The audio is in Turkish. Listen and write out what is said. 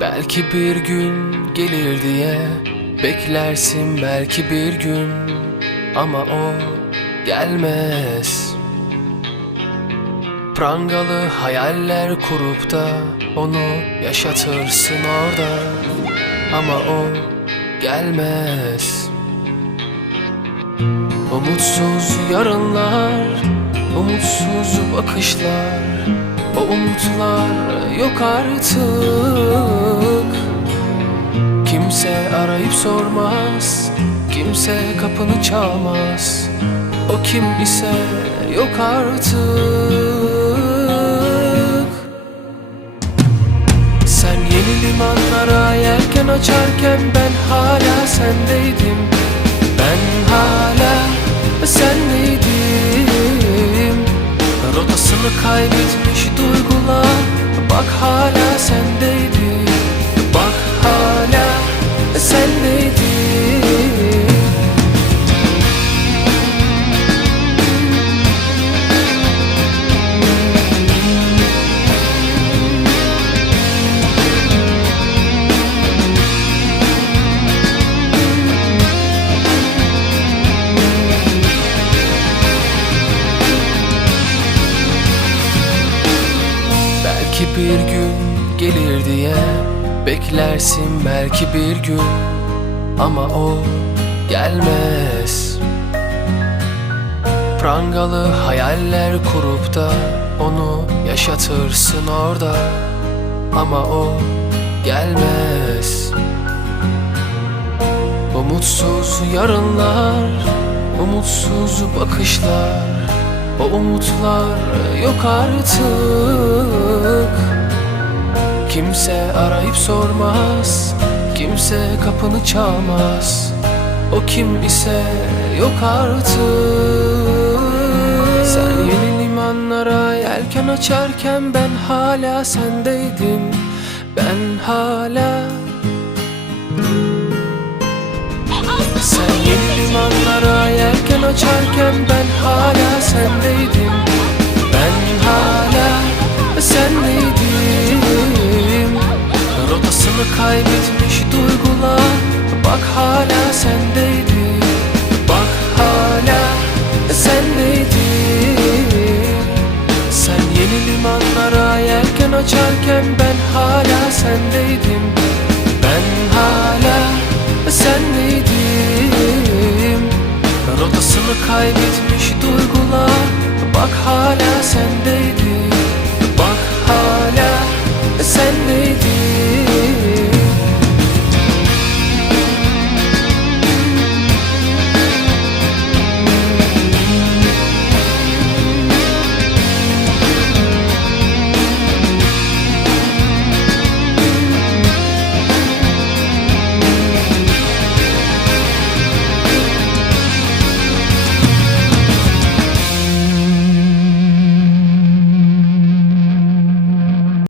Belki bir gün gelir diye Beklersin belki bir gün Ama o gelmez. Prangalı hayaller kurup da Onu yaşatırsın orada Ama o gelmez. Umutsuz yarınlar Umutsuz bakışlar O umutlar yok artık. Kimse arayıp sormaz Kimse kapını çalmaz. O kim ise yok artık. Sen yeni limanlara yelken açarken Ben hala sendeydim. Ben hala sendeydim Rotasını kaybetmiş duygular. Bak hala sendeydi Belki bir gün gelir diye Beklersin belki bir gün Ama o gelmez. Prangalı hayaller kurup da Onu yaşatırsın orada Ama o gelmez. Umutsuz yarınlar Umutsuz bakışlar O umutlar yok artık. Kimse arayıp sormaz Kimse kapını çalmaz. O kim ise yok artık. Sen yeni limanlara yelken açarken Ben hala sendeydim. Ben hala Sen yeni açarken Ben hala sendeydim. Ben hala sendeydim. Rotasını kaybetmiş duygular Bak hala sendeydi Bak hala sendeydi Sen yeni limanlara yelken açarken Ben hala sendeydim Kaybetmiş duygular. Bak hala sendeydi